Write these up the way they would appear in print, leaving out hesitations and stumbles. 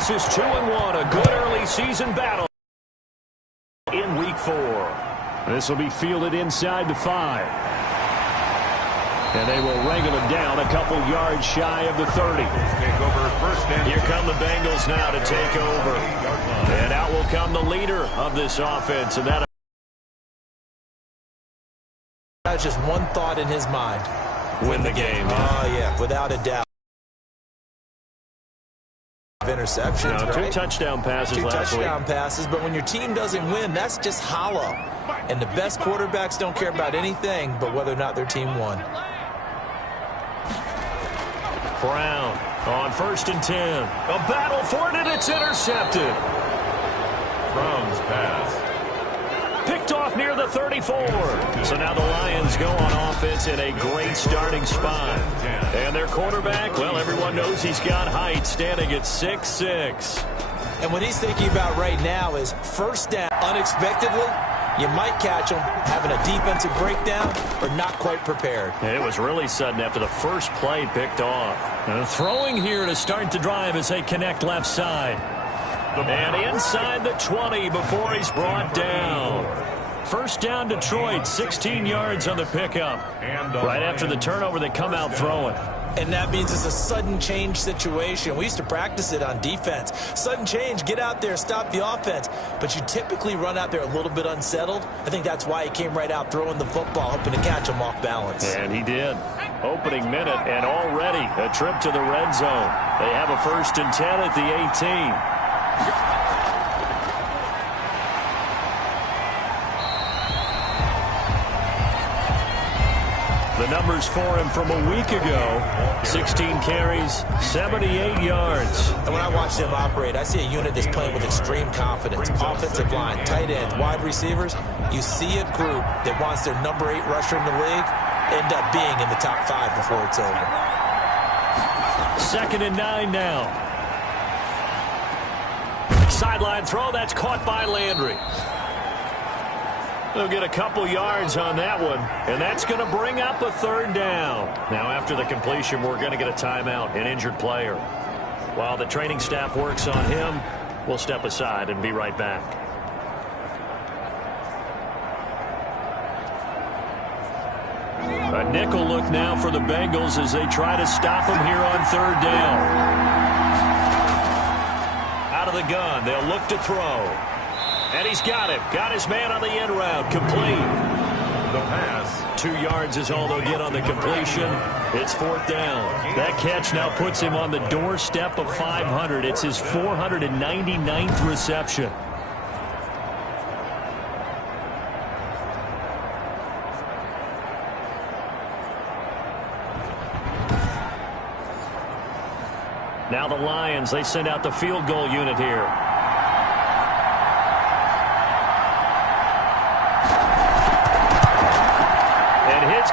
versus 2-1. A good early season battle in Week 4. This will be fielded inside the 5. And they will wrangle it down a couple yards shy of the 30. Here come the Bengals now to take over. And out will come the leader of this offense. And that has just one thought in his mind. Win the game. Oh, yeah, without a doubt. Interceptions, no, two right? touchdown passes last week. 2 touchdown passes, but when your team doesn't win, that's just hollow. And the best quarterbacks don't care about anything but whether or not their team won. Brown on 1st and 10. A battle for it, and it's intercepted. Brown's pass. Picked off near the 34. So now the Lions go on offense in a great starting spot. And their quarterback, well, everyone knows he's got height, standing at 6'6". And what he's thinking about right now is first down unexpectedly. You might catch him having a defensive breakdown or not quite prepared. And it was really sudden after the first play picked off. And throwing here to start the drive as they connect left side. And inside the 20 before he's brought down. First down Detroit, 16 yards on the pickup. Right after the turnover, they come out throwing. And that means it's a sudden change situation. We used to practice it on defense. Sudden change, get out there, stop the offense. But you typically run out there a little bit unsettled. I think that's why he came right out throwing the football, hoping to catch him off balance. And he did. Opening minute, and already a trip to the red zone. They have a 1st and 10 at the 18. The numbers for him from a week ago, 16 carries, 78 yards. And when I watch them operate, I see a unit that's playing with extreme confidence. Offensive line, tight ends, wide receivers. You see a group that wants their number 8 rusher in the league end up being in the top 5 before it's over. 2nd and 9 now. Sideline throw, that's caught by Landry. They'll get a couple yards on that one, and that's going to bring up a 3rd down. Now, after the completion, we're going to get a timeout, an injured player. While the training staff works on him, we'll step aside and be right back. A nickel look now for the Bengals as they try to stop him here on 3rd down. Out of the gun, they'll look to throw. And he's got him. Got his man on the end route. Complete. The pass. 2 yards is all they'll get on the completion. It's 4th down. That catch now puts him on the doorstep of 500. It's his 499th reception. Now the Lions, they send out the field goal unit here.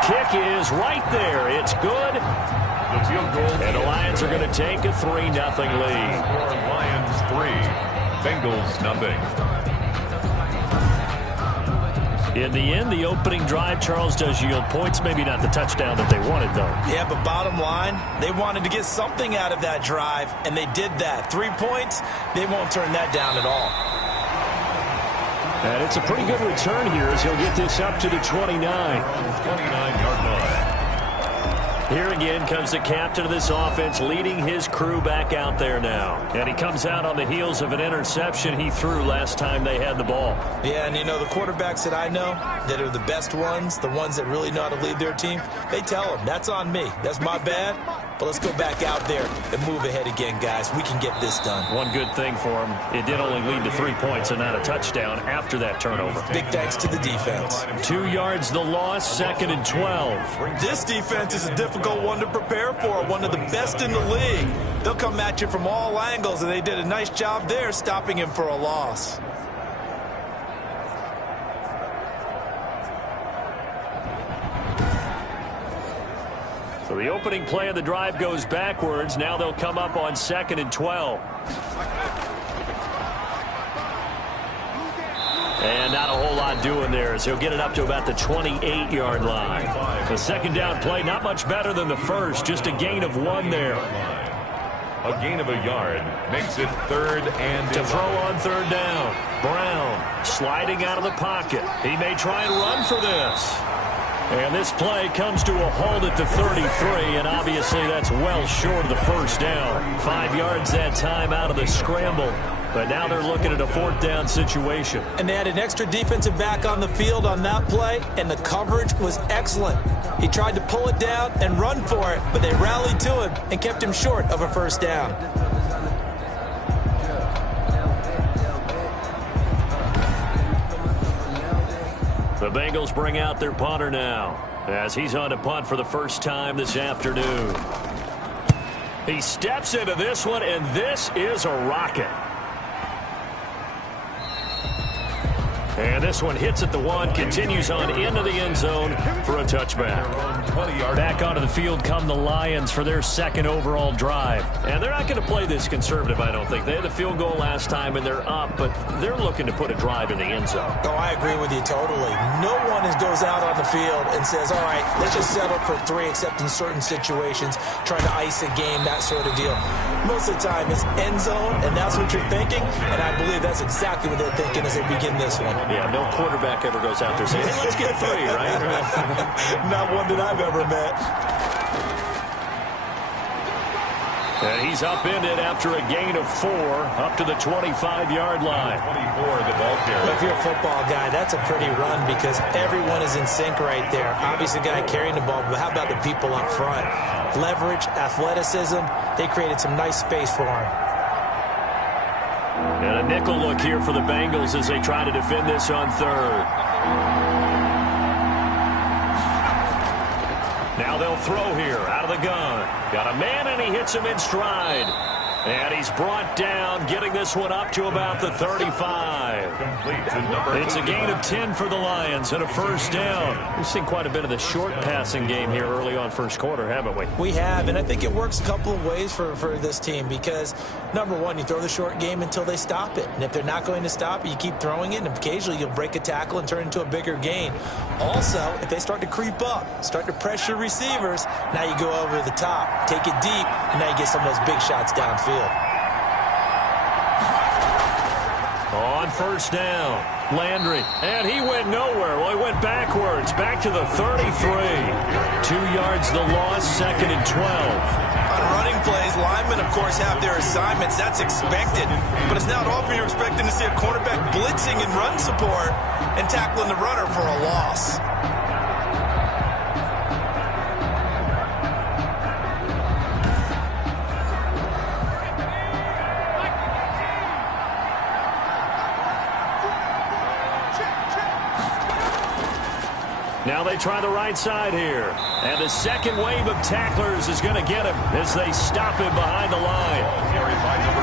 Kick is right there. It's good. The field goal. And the Lions are going to take a 3-0 lead. Lions 3, Bengals nothing. In the end, the opening drive, Charles, does yield points. Maybe not the touchdown that they wanted, though. Yeah, but bottom line, they wanted to get something out of that drive, and they did that. 3 points, they won't turn that down at all. And it's a pretty good return here as he'll get this up to the 29. 29-yard line. Here again comes the captain of this offense leading his crew back out there now. And he comes out on the heels of an interception he threw last time they had the ball. Yeah, and you know, the quarterbacks that I know that are the best ones, the ones that really know how to lead their team, they tell them, that's on me. That's my bad. But let's go back out there and move ahead again, guys. We can get this done. One good thing for him, it did only lead to 3 points and not a touchdown after that turnover. Big thanks to the defense. 2 yards the loss, 2nd and 12. This defense is a difficult one to prepare for, one of the best in the league. They'll come at you from all angles, and they did a nice job there stopping him for a loss. So the opening play of the drive goes backwards. Now they'll come up on 2nd and 12. And not a whole lot doing there as he'll get it up to about the 28-yard line. The 2nd down play, not much better than the first, just a gain of 1 there. A gain of a yard makes it 3rd and To 11. throw on 3rd down. Brown sliding out of the pocket. He may try and run for this. And this play comes to a halt at the 33, and obviously that's well short of the 1st down. 5 yards that time out of the scramble. But now they're looking at a 4th down situation. And they had an extra defensive back on the field on that play, and the coverage was excellent. He tried to pull it down and run for it, but they rallied to him and kept him short of a 1st down. The Bengals bring out their punter now as he's on to punt for the first time this afternoon. He steps into this one, and this is a rocket. And this one hits at the 1, continues on into the end zone for a touchback. Back onto the field come the Lions for their 2nd overall drive. And they're not going to play this conservative, I don't think. They had the field goal last time, and they're up, but they're looking to put a drive in the end zone. Oh, I agree with you totally. No one goes out on the field and says, all right, let's just settle for 3, except in certain situations, trying to ice a game, that sort of deal. Most of the time, it's end zone, and that's what you're thinking, and I believe that's exactly what they're thinking as they begin this one. Yeah, no quarterback ever goes out there saying, hey, let's get 3, right? Not one that I've ever met. And he's upended after a gain of 4 up to the 25-yard line. 24, the ball carrier. If you're a football guy, that's a pretty run because everyone is in sync right there. Obviously, the guy carrying the ball, but how about the people up front? Leverage, athleticism, they created some nice space for him. And a nickel look here for the Bengals as they try to defend this on 3rd. Now they'll throw here out of the gun. Got a man, and he hits him in stride. And he's brought down, getting this one up to about the 35. Complete to number It's a gain of 10 for the Lions and a 1st down. We've seen quite a bit of the short passing game here early on 1st quarter, haven't we? We have, and I think it works a couple of ways for this team because, number one, you throw the short game until they stop it. And if they're not going to stop it, you keep throwing it, and occasionally you'll break a tackle and turn it into a bigger gain. Also, if they start to creep up, start to pressure receivers, now you go over the top, take it deep, and now you get some of those big shots downfield. On 1st down, Landry, and he went nowhere. Well, he went backwards, back to the 33. 2 yards the loss, 2nd and 12. On running plays, linemen, of course, have their assignments. That's expected. But it's not often you're expecting to see a cornerback blitzing in run support and tackling the runner for a loss. Now they try the right side here. And the second wave of tacklers is going to get him as they stop him behind the line.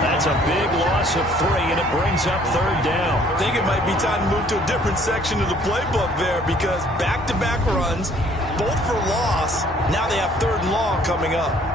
That's a big loss of 3, and it brings up 3rd down. I think it might be time to move to a different section of the playbook there because back-to-back runs, both for loss. Now they have 3rd and long coming up.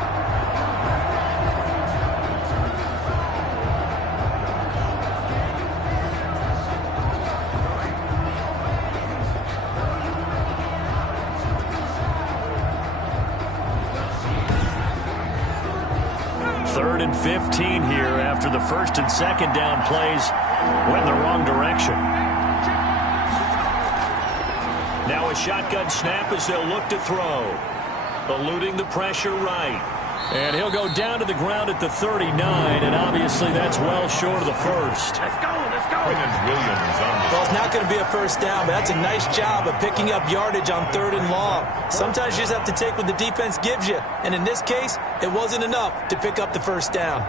Third and 15 here after the 1st and 2nd down plays went in the wrong direction. Now a shotgun snap as they'll look to throw. Eluding the pressure right. And he'll go down to the ground at the 39, and obviously that's well short of the 1st. Let's go. Williams on the Well, it's not going to be a 1st down, but that's a nice job of picking up yardage on 3rd and long. Sometimes you just have to take what the defense gives you. And in this case, it wasn't enough to pick up the 1st down.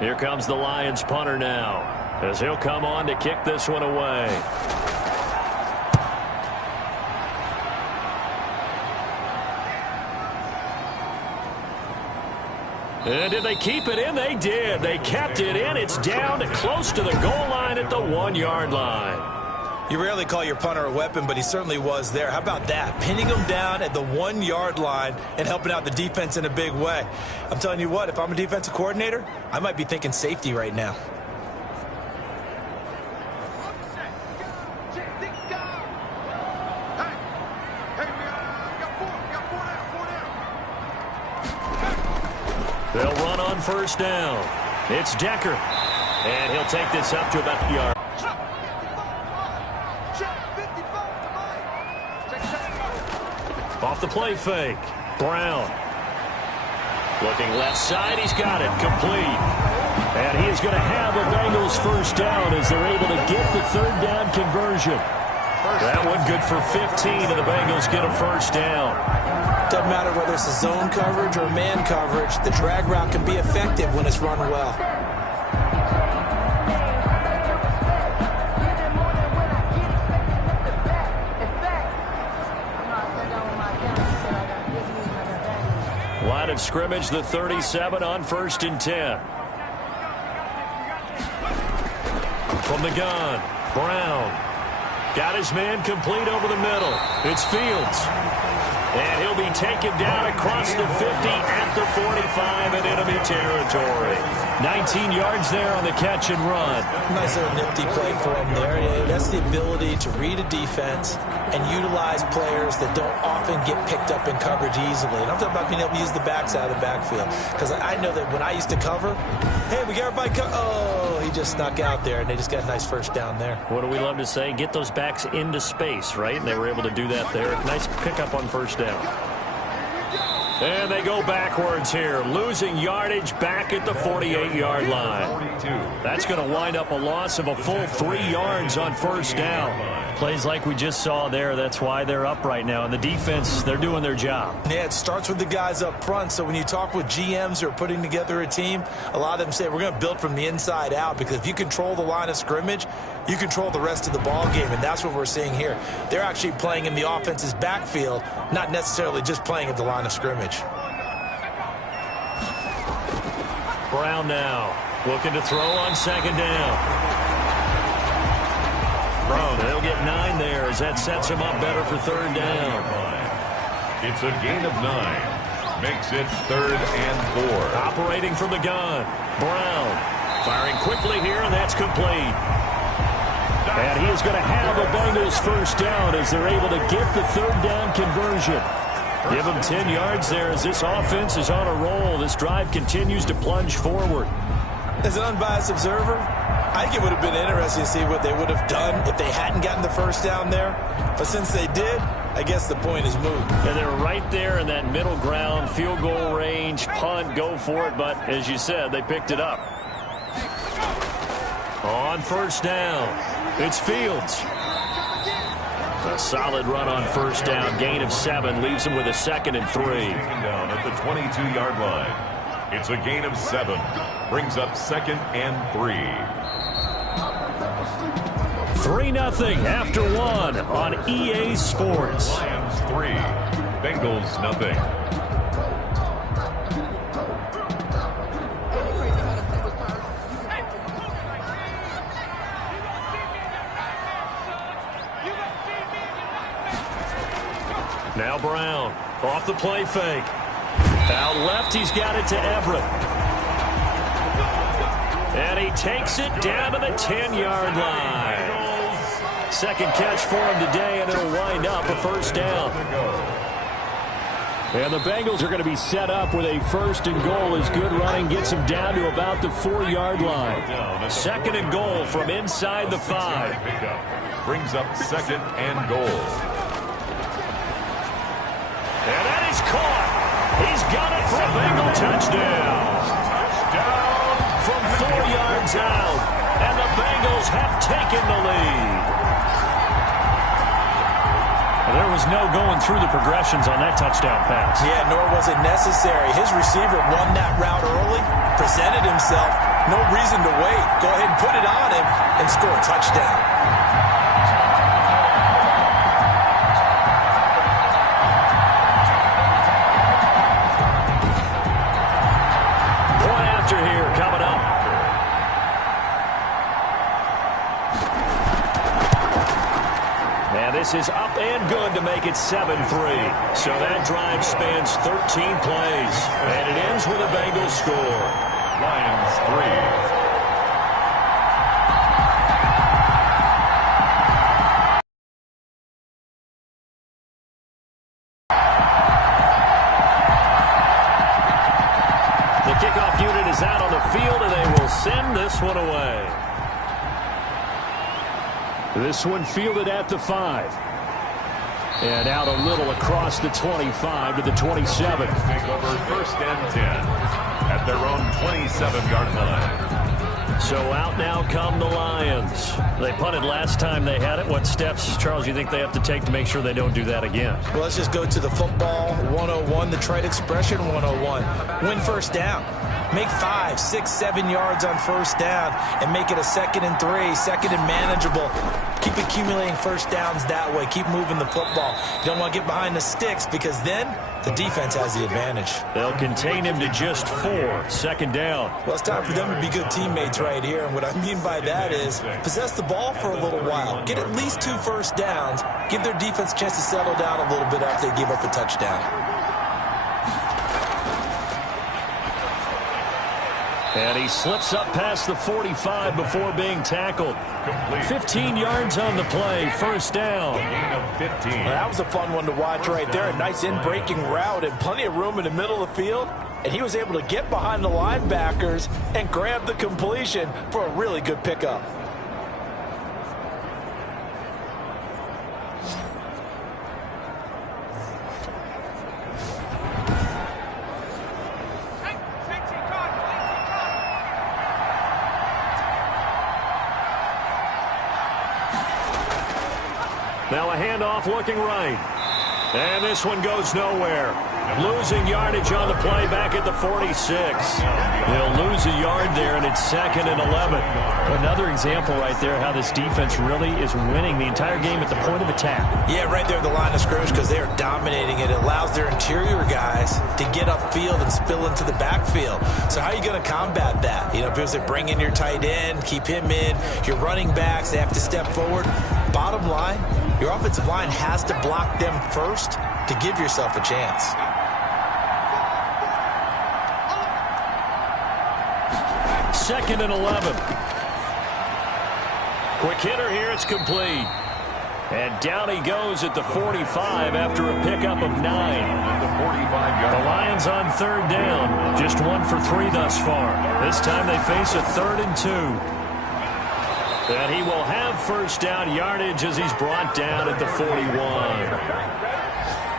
Here comes the Lions punter now, as he'll come on to kick this one away. And did they keep it in? They did. They kept it in. It's down to close to the goal line at the 1-yard line. You rarely call your punter a weapon, but he certainly was there. How about that? Pinning him down at the 1-yard line and helping out the defense in a big way. I'm telling you what, if I'm a defensive coordinator, I might be thinking safety right now. They'll run on first down. It's Decker. And he'll take this up to about the yard. Off the play fake. Brown. Looking left side. He's got it. Complete. And he is going to have a Bengals first down as they're able to get the third down conversion. That one good for 15, and the Bengals get a first down. Doesn't matter whether it's a zone coverage or man coverage. The drag route can be effective when it's run well. Line of scrimmage, the 37 on 1st and 10. From the gun, Brown. Got his man complete over the middle. It's Fields. And he'll be taken down across the 50 at the 45 in enemy territory. 19 yards there on the catch and run. Nice little nifty play for him there. That's the ability to read a defense and utilize players that don't often get picked up in coverage easily. And I'm talking about being able to use the backs out of the backfield. Because I know that when I used to cover, hey, we got everybody oh, he just snuck out there, and they just got a nice first down there. What do we love to say? Get those backs into space, right? And they were able to do that there. Nice pickup on first down. And they go backwards here, losing yardage back at the 48-yard line. That's going to wind up a loss of a full 3 yards on first down. Plays like we just saw there, that's why they're up right now. And the defense, they're doing their job. Yeah, it starts with the guys up front. So when you talk with GMs who are putting together a team, a lot of them say we're going to build from the inside out, because if you control the line of scrimmage, you control the rest of the ball game, and that's what we're seeing here. They're actually playing in the offense's backfield, not necessarily just playing at the line of scrimmage. Brown now looking to throw on second down. Brown, they'll get 9 there as that sets him up better for third down. It's a gain of 9. Makes it 3rd and 4. Operating from the gun. Brown firing quickly here, and that's complete. And he is going to have a Bengals first down as they're able to get the third down conversion. Give him 10 yards there as this offense is on a roll. This drive continues to plunge forward. As an unbiased observer, I think it would have been interesting to see what they would have done if they hadn't gotten the first down there. But since they did, I guess the point is moot. And they're right there in that middle ground, field goal range, punt, go for it. But as you said, they picked it up. On first down, it's Fields. A solid run on first down. Gain of 7 leaves him with a 2nd and 3. Down at the 22-yard line. It's a gain of 7. Brings up 2nd and 3. 3-0 after 1 on EA Sports. Lions 3. Bengals nothing. Now Brown off the play fake. Out left, he's got it to Everett. And he takes it down to the 10-yard line. Second catch for him today, and it'll wind up a first down. And the Bengals are going to be set up with a 1st and goal as good running gets him down to about the 4-yard line. 2nd and goal from inside the 5. Brings up 2nd and goal. And that is caught. He's got it for a Bengal touchdown. Touchdown from 4 yards out. And the Bengals have taken the lead. There was no going through the progressions on that touchdown pass. Yeah, nor was it necessary. His receiver won that route early, presented himself. No reason to wait. Go ahead and put it on him and score a touchdown. this is up and good to make it 7-3. So that drive spans 13 plays, and it ends with a Bengals score. Lions 3. Kickoff unit is out on the field, and they will send this one away. This one fielded at the 5. And out a little across the 25 to the 27. Take over 1st and 10 at their own 27-yard line. So out now come the Lions. They punted last time they had it. What steps, Charles, you think they have to take to make sure they don't do that again? Well, let's just go to the football 101, the trite expression 101. Win first down. Make 5, 6, 7 yards on first down and make it a 2nd and 3, 2nd and manageable. Keep accumulating first downs that way. Keep moving the football. You don't want to get behind the sticks because then the defense has the advantage. They'll contain him to just 4, 2nd down. Well, it's time for them to be good teammates right here. And what I mean by that is possess the ball for a little while. Get at least 2 first downs. Give their defense a chance to settle down a little bit after they give up a touchdown. And he slips up past the 45 before being tackled. 15 yards on the play, first down. Gain of 15. Well, that was a fun one to watch right there. A nice in-breaking route and plenty of room in the middle of the field. And he was able to get behind the linebackers and grab the completion for a really good pickup. Now a handoff looking right. And this one goes nowhere. Losing yardage on the play back at the 46. They'll lose a yard there, and it's 2nd and 11. Another example right there how this defense really is winning the entire game at the point of attack. Yeah, right there at the line of scrimmage because they are dominating it. It allows their interior guys to get upfield and spill into the backfield. So how are you going to combat that? You know, because they bring in your tight end, keep him in. Your running backs, they have to step forward. Bottom line, your offensive line has to block them first to give yourself a chance. Second and 11. Quick hitter here, it's complete. And down he goes at the 45 after a pickup of 9. The Lions on 3rd down. Just 1 for 3 thus far. This time they face a 3rd and 2. And he will have first down yardage as he's brought down at the 41.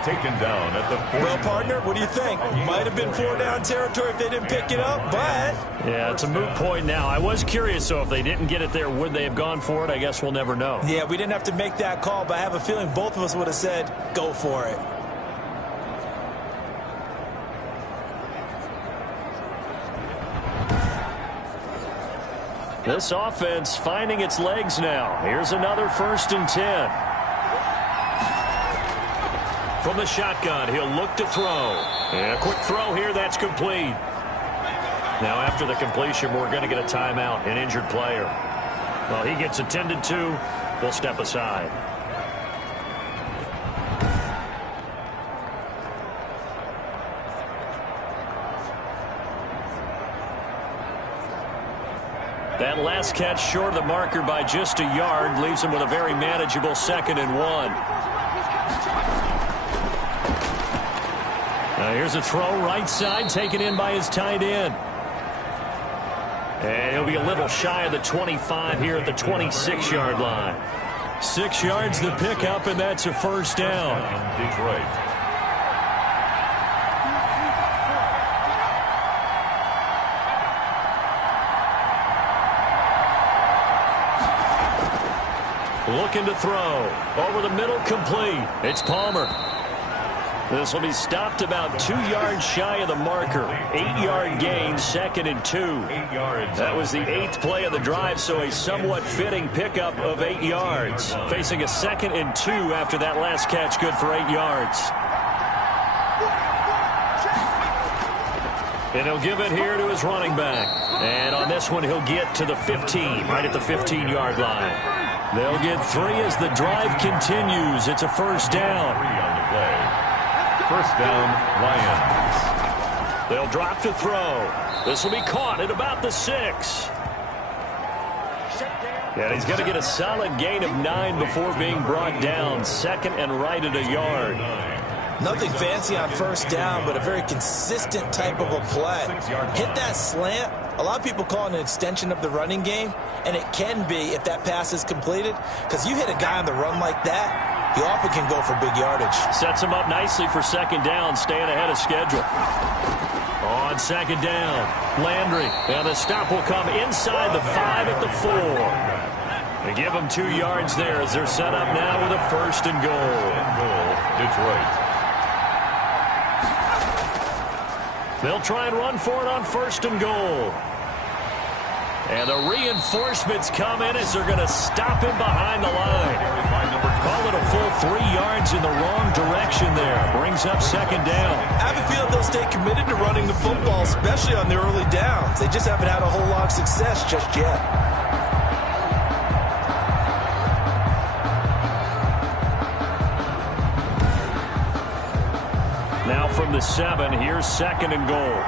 Taken down at the 40. Well, partner, what do you think? Might have been 4-down territory if they didn't pick it up, but... Yeah, it's a moot point now. I was curious, so if they didn't get it there, would they have gone for it? I guess we'll never know. Yeah, we didn't have to make that call, but I have a feeling both of us would have said, go for it. This offense finding its legs now. Here's another 1st and 10. From the shotgun, he'll look to throw. And a quick throw here, that's complete. Now after the completion, we're going to get a timeout, an injured player. Well, he gets attended to. We'll step aside. That last catch short of the marker by just a yard leaves him with a very manageable 2nd and 1. Now here's a throw right side taken in by his tight end. And he'll be a little shy of the 25 here at the 26-yard line. 6 yards the pickup, and that's a first down. Detroit. Looking to throw. Over the middle, complete. It's Palmer. This will be stopped about 2 yards shy of the marker. 8-yard gain, 2nd and 2. 8 yards. That was the 8th play of the drive, so a somewhat fitting pickup of 8 yards. Facing a 2nd and 2 after that last catch, good for 8 yards. And he'll give it here to his running back. And on this one, he'll get to the 15, right at the 15-yard line. They'll get 3 as the drive continues. It's a first down. 3 on the play. First down, Lions. They'll drop to throw. This will be caught at about the 6. And he's going to get a solid gain of 9 before being brought down. Second and right at a yard. Nothing fancy on first down, but a very consistent type of a play. Hit that slant. A lot of people call it an extension of the running game, and it can be if that pass is completed, because you hit a guy on the run like that, he often can go for big yardage. Sets him up nicely for second down, staying ahead of schedule. On second down, Landry. And the stop will come inside the 5 at the 4. They give them 2 yards there as they're set up now with a first and goal. Detroit. They'll try and run for it on first and goal. And the reinforcements come in as they're going to stop him behind the line. Call it a full 3 yards in the wrong direction there. Brings up second down. I have a feeling they'll stay committed to running the football, especially on the early downs. They just haven't had a whole lot of success just yet. Now from the 7, here's second and goal.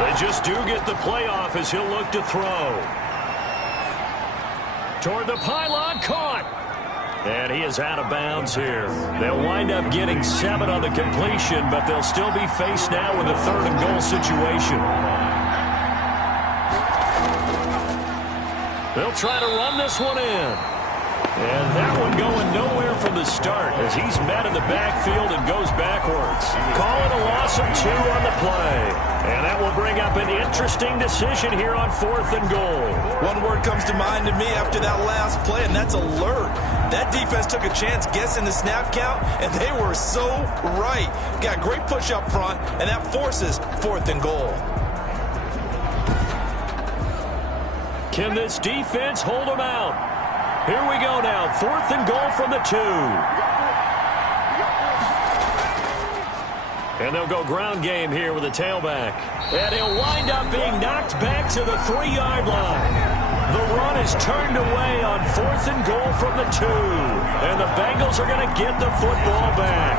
They just do get the playoff as he'll look to throw. Toward the pylon, caught. And he is out of bounds here. They'll wind up getting 7 on the completion, but they'll still be faced now with a third and goal situation. They'll try to run this one in. And that one going nowhere from the start as he's met in the backfield and goes backwards. Call it a loss of 2 on the play. And that will bring up an interesting decision here on fourth and goal. One word comes to mind to me after that last play, and that's alert. That defense took a chance guessing the snap count, and they were so right. Got great push up front, and that forces fourth and goal. Can this defense hold them out? Here we go now. Fourth and goal from the 2. And they'll go ground game here with a tailback. And he'll wind up being knocked back to the 3-yard line. The run is turned away on fourth and goal from the 2. And the Bengals are going to get the football back.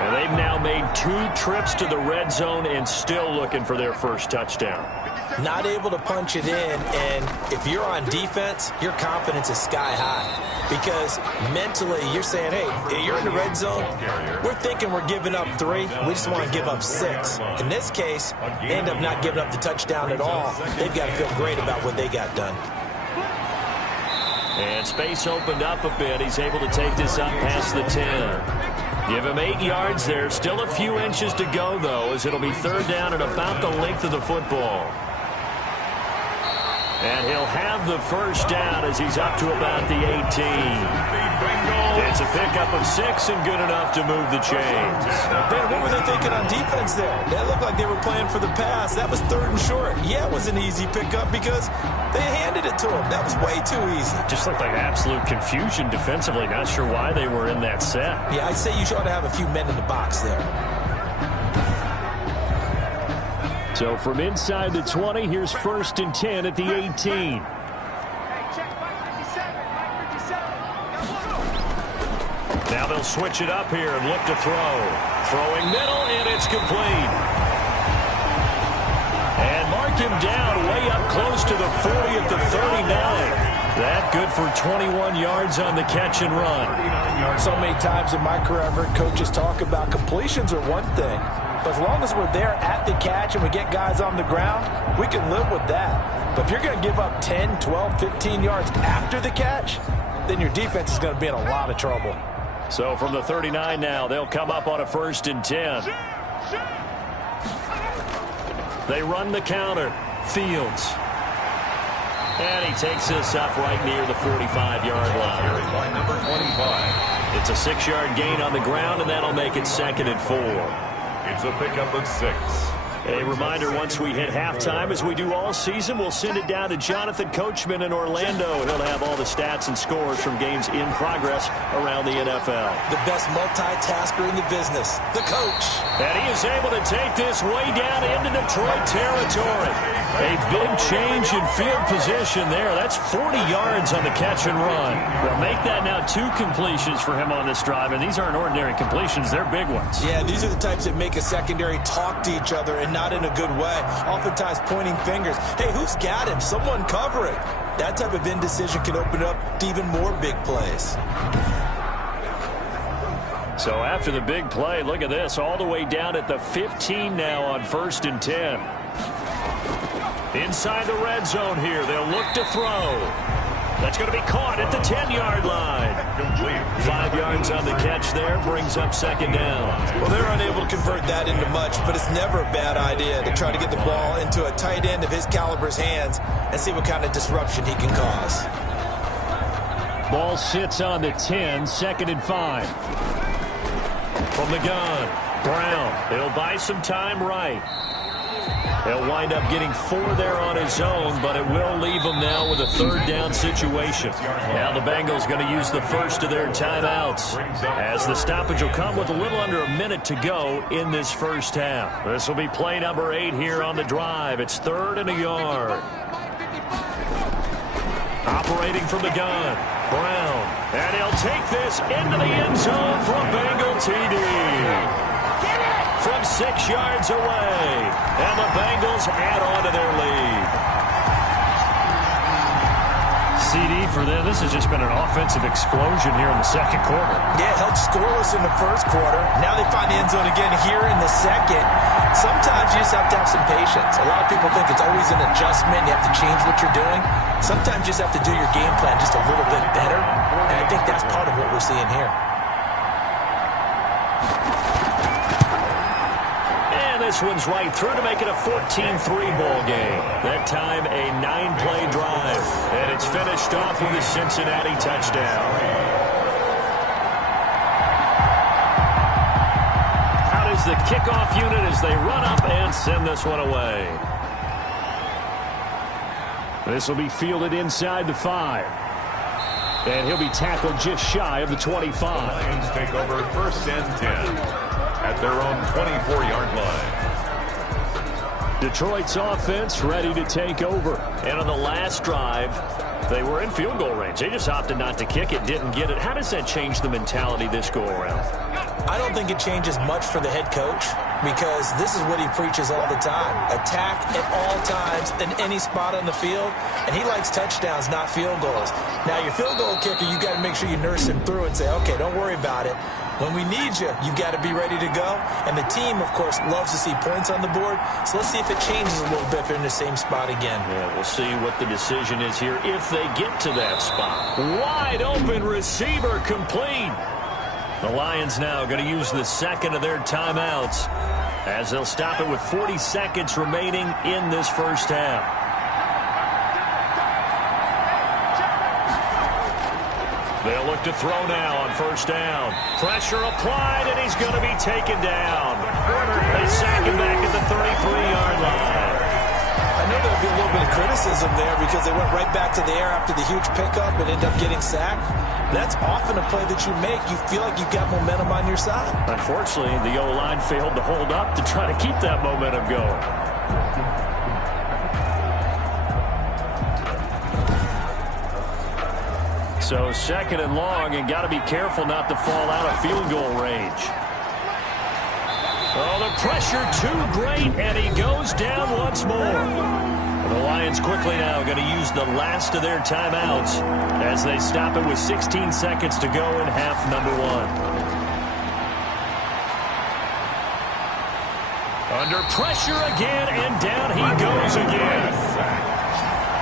And they've now made 2 trips to the red zone and still looking for their first touchdown. Not able to punch it in, and if you're on defense, your confidence is sky high. Because mentally, you're saying, hey, you're in the red zone. We're thinking we're giving up 3. We just want to give up 6. In this case, they end up not giving up the touchdown at all. They've got to feel great about what they got done. And space opened up a bit. He's able to take this up past the 10. Give him 8 yards there. Still a few inches to go, though, as it'll be third down at about the length of the football. And he'll have the first down as he's up to about the 18. It's a pickup of 6 and good enough to move the chains. Man, what were they thinking on defense there? That looked like they were playing for the pass. That was third and short. Yeah, it was an easy pickup because they handed it to him. That was way too easy. Just looked like absolute confusion defensively. Not sure why they were in that set. Yeah, I'd say you ought to have a few men in the box there. So from inside the 20, here's first and 10 at the 18. Now they'll switch it up here and look to throw. Throwing middle, and it's complete. And mark him down way up close to the 40 at the 39. That good for 21 yards on the catch and run. So many times in my career, I've heard coaches talk about completions are one thing. But as long as we're there at the catch and we get guys on the ground, we can live with that. But if you're going to give up 10, 12, 15 yards after the catch, then your defense is going to be in a lot of trouble. So from the 39 now, they'll come up on a first and 10. They run the counter. Fields. And he takes this up right near the 45-yard line. Number 25. It's a 6-yard gain on the ground, and that'll make it second and 4. It's a pickup of 6. A reminder, once we hit halftime, as we do all season, we'll send it down to Jonathan Coachman in Orlando. He'll have all the stats and scores from games in progress around the NFL. The best multitasker in the business, the coach. And he is able to take this way down into Detroit territory. A big change in field position there. That's 40 yards on the catch and run. They'll make that now 2 completions for him on this drive, and these aren't ordinary completions. They're big ones. Yeah, these are the types that make a secondary talk to each other, and not in a good way. Oftentimes pointing fingers. Hey, who's got him? Someone cover it. That type of indecision can open up to even more big plays. So after the big play, look at this, all the way down at the 15 now on 1st and 10. Inside the red zone here, they'll look to throw. That's going to be caught at the 10-yard line. 5 yards on the catch there, brings up 2nd down. Well, they're unable to convert that into much, but it's never a bad idea to try to get the ball into a tight end of his caliber's hands and see what kind of disruption he can cause. Ball sits on the 10, 2nd and 5. From the gun, Brown. He'll buy some time right. He'll wind up getting 4 there on his own, but it will leave him now with a 3rd down situation. Now the Bengals going to use the first of their timeouts, as the stoppage will come with a little under a minute to go in this first half. This will be play number 8 here on the drive. It's 3rd and a yard. Operating from the gun, Brown. And he'll take this into the end zone for a Bengal TD. From 6 yards away. And the Bengals add on to their lead. CD for them. This has just been an offensive explosion here in the 2nd quarter. Yeah, held scoreless in the 1st quarter. Now they find the end zone again here in the 2nd. Sometimes you just have to have some patience. A lot of people think it's always an adjustment. You have to change what you're doing. Sometimes you just have to do your game plan just a little bit better. And I think that's part of what we're seeing here. This one's right through to make it a 14-3 ball game. That time a 9-play drive. And it's finished off with a Cincinnati touchdown. Out is the kickoff unit as they run up and send this one away. This will be fielded inside the 5. And he'll be tackled just shy of the 25. The Lions take over 1st and 10 at their own 24-yard line. Detroit's offense ready to take over. And on the last drive, they were in field goal range. They just opted not to kick it, didn't get it. How does that change the mentality this go-around? I don't think it changes much for the head coach, because this is what he preaches all the time. Attack at all times in any spot on the field, and he likes touchdowns, not field goals. Now, your field goal kicker, you got to make sure you nurse him through and say, okay, don't worry about it. When we need you, you've got to be ready to go. And the team, of course, loves to see points on the board. So let's see if it changes a little bit if they're in the same spot again. Yeah, we'll see what the decision is here if they get to that spot. Wide open receiver complete. The Lions now going to use the 2nd of their timeouts, as they'll stop it with 40 seconds remaining in this first half. They'll look to throw now on 1st down. Pressure applied, and he's going to be taken down. They sack him back at the 33-yard line. I know there'll be a little bit of criticism there because they went right back to the air after the huge pickup and ended up getting sacked. That's often a play that you make. You feel like you've got momentum on your side. Unfortunately, the O-line failed to hold up to try to keep that momentum going. So 2nd and long, and got to be careful not to fall out of field goal range. Oh, the pressure too great, and he goes down once more. The Lions quickly now going to use the last of their timeouts as they stop it with 16 seconds to go in half number 1. Under pressure again, and down he goes again.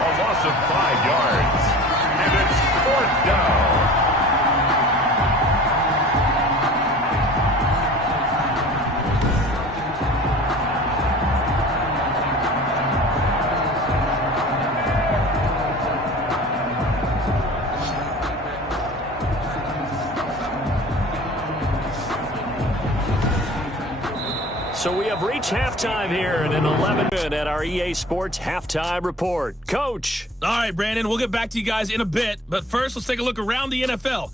A loss of 5 yards, and it's 4th down. So we have reached halftime here in an 11 at our EA Sports Halftime Report. Coach. All right, Brandon, we'll get back to you guys in a bit. But first, let's take a look around the NFL.